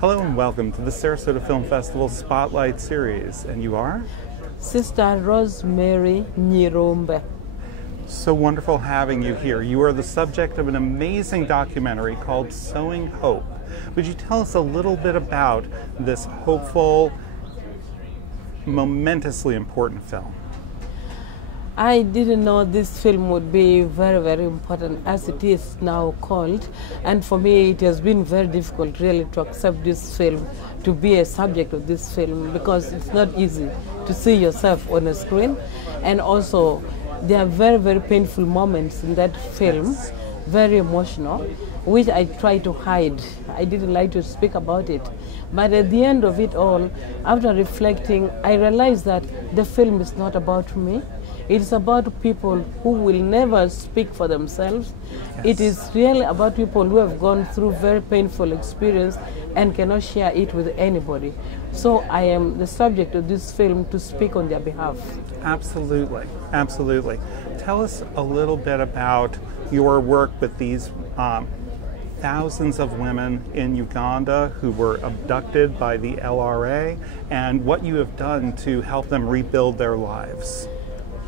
Hello and welcome to the Sarasota Film Festival Spotlight Series. And you are? Sister Rosemary Nyirombe. So wonderful having you here. You are the subject of an amazing documentary called Sowing Hope. Would you tell us a little bit about this hopeful, momentously important film? I didn't know this film would be very, very important as it is now called. And for me, it has been very difficult really to accept this film, to be a subject of this film, because it's not easy to see yourself on a screen. And also, there are very, very painful moments in that film, very emotional, which I try to hide. I didn't like to speak about it. But at the end of it all, after reflecting, I realized that the film is not about me. It's about people who will never speak for themselves. Yes. It is really about people who have gone through very painful experience and cannot share it with anybody. So I am the subject of this film to speak on their behalf. Absolutely, absolutely. Tell us a little bit about your work with these thousands of women in Uganda who were abducted by the LRA and what you have done to help them rebuild their lives.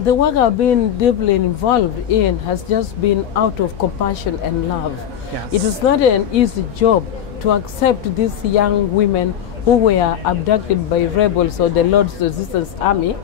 The work I've been deeply involved in has just been out of compassion and love. Yes. It was not an easy job to accept these young women who were abducted by rebels or the Lord's Resistance Army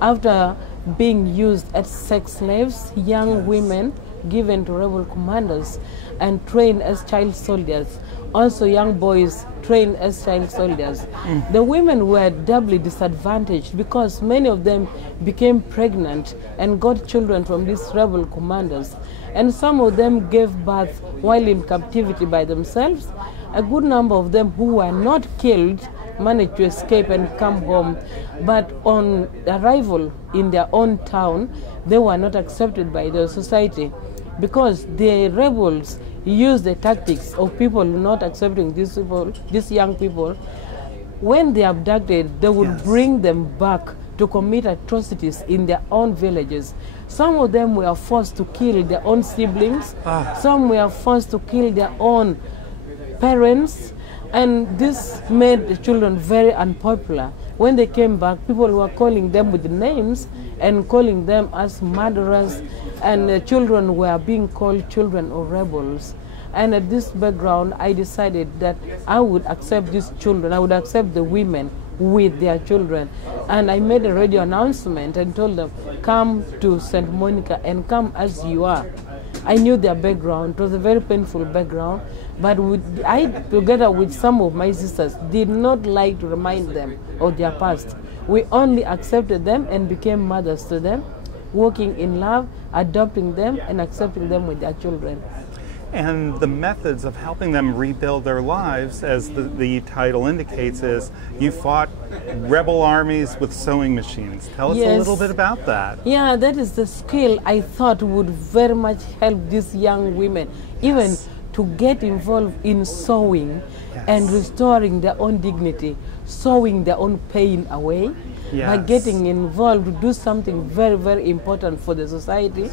after being used as sex slaves, young women given to rebel commanders and trained as child soldiers. Also young boys trained as child soldiers. The women were doubly disadvantaged because many of them became pregnant and got children from these rebel commanders. And some of them gave birth while in captivity by themselves. A good number of them who were not killed managed to escape and come home. But on arrival in their own town, they were not accepted by the society because the rebels used the tactics of people not accepting these young people. When they abducted, they would bring them back to commit atrocities in their own villages. Some of them were forced to kill their own siblings. Some were forced to kill their own parents. And this made the children very unpopular. When they came back, people were calling them with names and calling them as murderers, and the children were being called children of rebels. And at this background, I decided that I would accept these children, I would accept the women with their children. And I made a radio announcement and told them, come to St. Monica and come as you are. I knew their background. It was a very painful background, but I, together with some of my sisters, did not like to remind them of their past. We only accepted them and became mothers to them, walking in love, adopting them, and accepting them with their children. And the methods of helping them rebuild their lives, as the title indicates, is you fought rebel armies with sewing machines. Tell us a little bit about that. Yeah, that is the skill I thought would very much help these young women, even to get involved in sewing and restoring their own dignity, sewing their own pain away. By getting involved to do something very, very important for the society.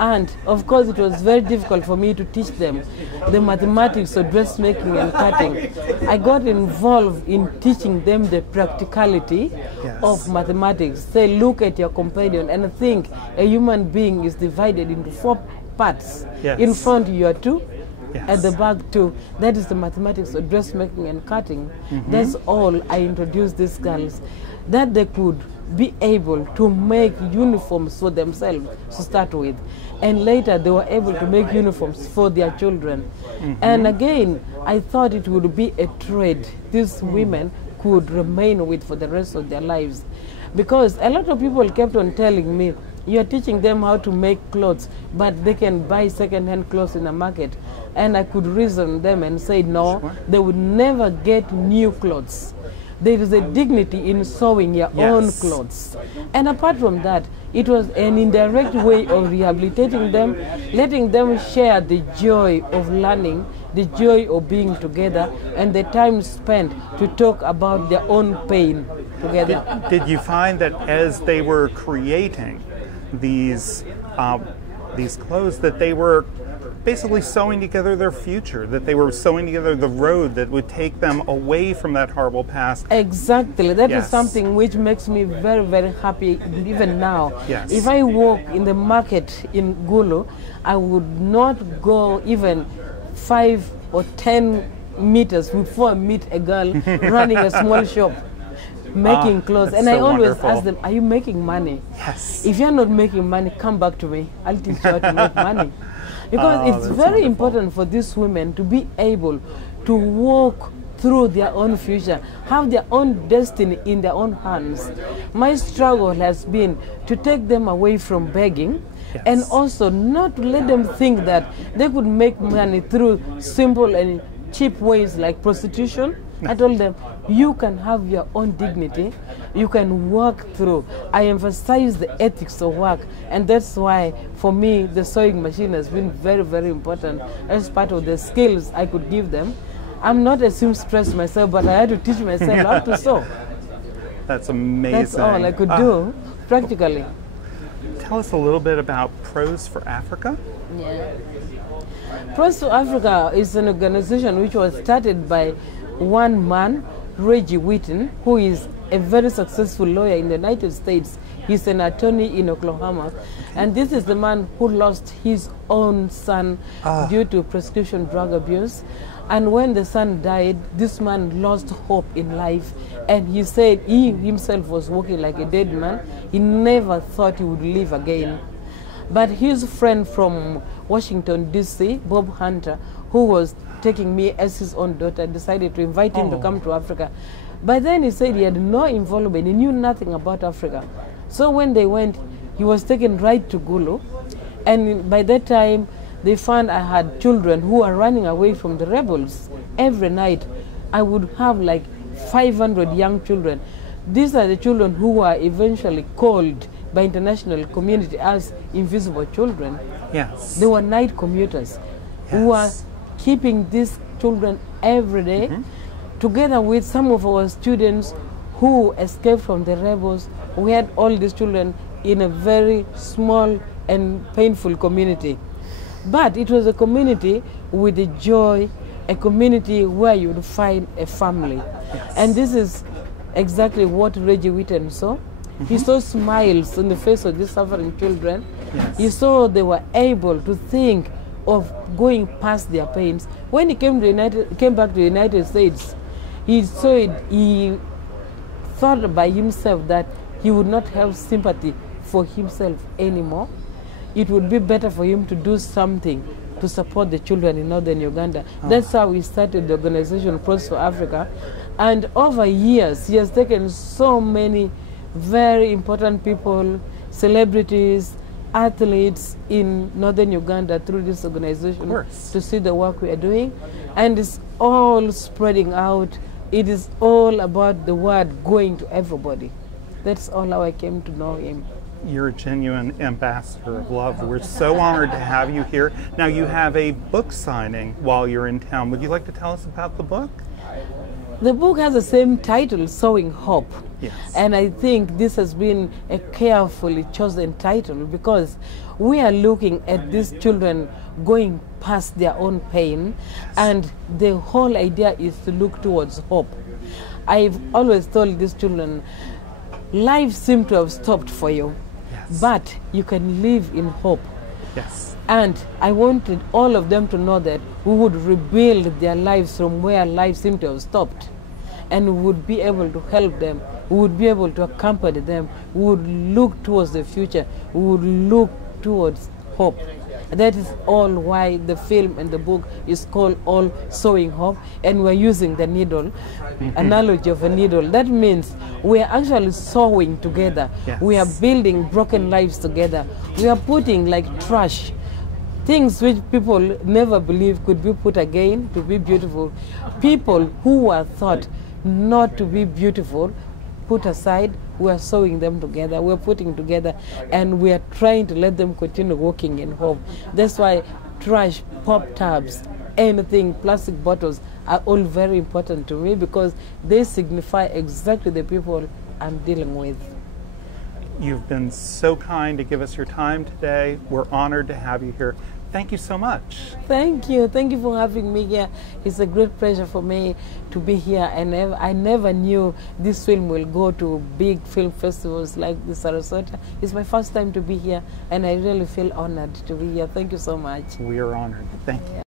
And of course it was very difficult for me to teach them the mathematics of dressmaking and cutting. I got involved in teaching them the practicality of mathematics. Say, look at your companion and think a human being is divided into 4 parts. In front you are 2, at the back 2. That is the mathematics of dressmaking and cutting. That's all I introduced these girls, that they could be able to make uniforms for themselves to start with. And later they were able to make uniforms for their children. And again, I thought it would be a trade these women could remain with for the rest of their lives. Because a lot of people kept on telling me, you're teaching them how to make clothes, but they can buy second-hand clothes in the market. And I could reason them and say, no, they would never get new clothes. There is a dignity in sewing your own clothes. And apart from that, it was an indirect way of rehabilitating them, letting them share the joy of learning, the joy of being together, and the time spent to talk about their own pain together. Did you find that as they were creating these clothes, that they were basically sewing together their future, that they were sewing together the road that would take them away from that horrible past. Exactly. That Yes. is something which makes me very, very happy even now. Yes. If I walk in the market in Gulu, I would not go even 5 or 10 meters before I meet a girl running a small shop, making clothes. that's And I so always wonderful. ask them, are you making money? Yes. If you're not making money, come back to me. I'll teach you how to make money. Because Oh, it's that's very wonderful. important for these women to be able to walk through their own future, have their own destiny in their own hands. My struggle has been to take them away from begging, Yes. and also not to let them think that they could make money through simple and cheap ways like prostitution. I told them, you can have your own dignity, you can work through. I emphasize the ethics of work, and that's why for me the sewing machine has been very, very important as part of the skills I could give them. I'm not a seamstress myself, but I had to teach myself how to sew. That's amazing. That's all I could do practically. Tell us a little bit about Pros for Africa. Yeah. Pros for Africa is an organization which was started by one man, Reggie Whitten, who is a very successful lawyer in the United States. He's an attorney in Oklahoma. And this is the man who lost his own son due to prescription drug abuse. And when the son died, this man lost hope in life. And he said he himself was walking like a dead man. He never thought he would live again. But his friend from Washington, D.C., Bob Hunter, who was taking me as his own daughter, decided to invite him to come to Africa. By then he said he had no involvement, he knew nothing about Africa. So when they went, he was taken right to Gulu. And by that time, they found I had children who were running away from the rebels. Every night, I would have like 500 young children. These are the children who were eventually called by international community as invisible children. Yes. They were night commuters who were keeping these children every day, together with some of our students who escaped from the rebels. We had all these children in a very small and painful community. But it was a community with a joy, a community where you would find a family. Yes. And this is exactly what Reggie Whitten saw. He saw smiles on the face of these suffering children. Yes. He saw they were able to think of going past their pains. When he came back to the United States, he saw it, he thought by himself that he would not have sympathy for himself anymore. It would be better for him to do something to support the children in northern Uganda. That's how we started the organization Pros for Africa. And over years, he has taken so many very important people, celebrities, athletes in northern Uganda through this organization to see the work we are doing. And it's all spreading out. It is all about the word going to everybody. That's all how I came to know him. You're a genuine ambassador of love. We're so honored to have you here. Now you have a book signing while you're in town. Would you like to tell us about the book? The book has the same title, Sowing Hope. Yes. And I think this has been a carefully chosen title because we are looking at these children going past their own pain, and the whole idea is to look towards hope. I've always told these children, life seems to have stopped for you, but you can live in hope. Yes. And I wanted all of them to know that we would rebuild their lives from where life seemed to have stopped. And we would be able to help them. We would be able to accompany them. We would look towards the future. We would look towards hope. That is all why the film and the book is called All Sowing Hope, and we're using the needle, analogy of a needle. That means we are actually sewing together. Yes. We are building broken lives together. We are putting like trash, things which people never believed could be put again to be beautiful. People who were thought not to be beautiful, put aside, we are sewing them together, we are putting together, and we are trying to let them continue walking in hope. That's why trash, pop tabs, anything, plastic bottles are all very important to me because they signify exactly the people I'm dealing with. You've been so kind to give us your time today. We're honored to have you here. Thank you so much. Thank you. Thank you for having me here. It's a great pleasure for me to be here. And I never knew this film will go to big film festivals like the Sarasota. It's my first time to be here, and I really feel honored to be here. Thank you so much. We are honored. Thank you.